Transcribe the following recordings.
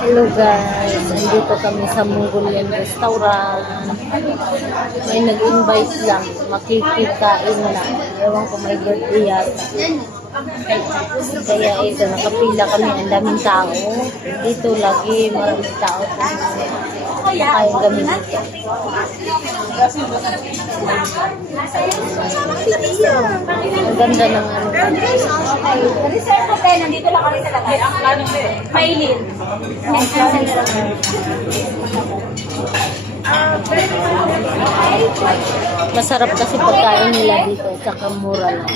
Hello guys, andito kami sa Mongolian Restaurant. May nag-invite lang, makikikain na. Ewan ko may birthday yata. Kaya ito, nakapila kami, ang daming tao. Dito lagi maraming tao. Kaya kami dito. Ang ganda ng ano. Reserve ko tayo, nandito lang kami sa labas. Ang plano mo eh. Mailin. Masarap kasi pagkain nila dito, tsaka mura lang.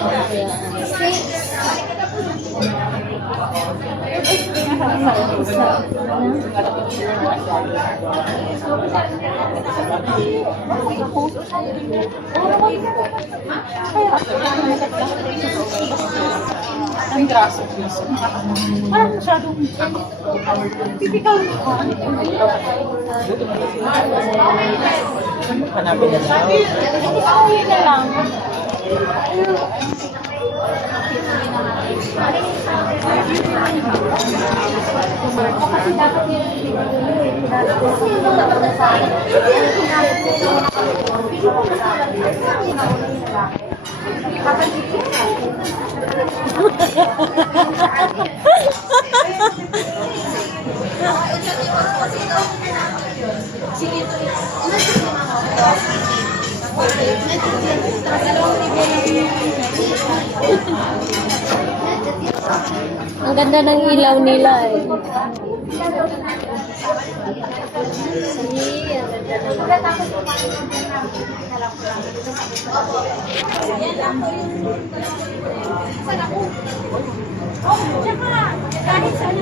Kaya, Ang graso. Parang masyadong typical. Hanapin na lang. Pauwi na lang. ang ganda ng ilaw nila eh. Kahit sa ano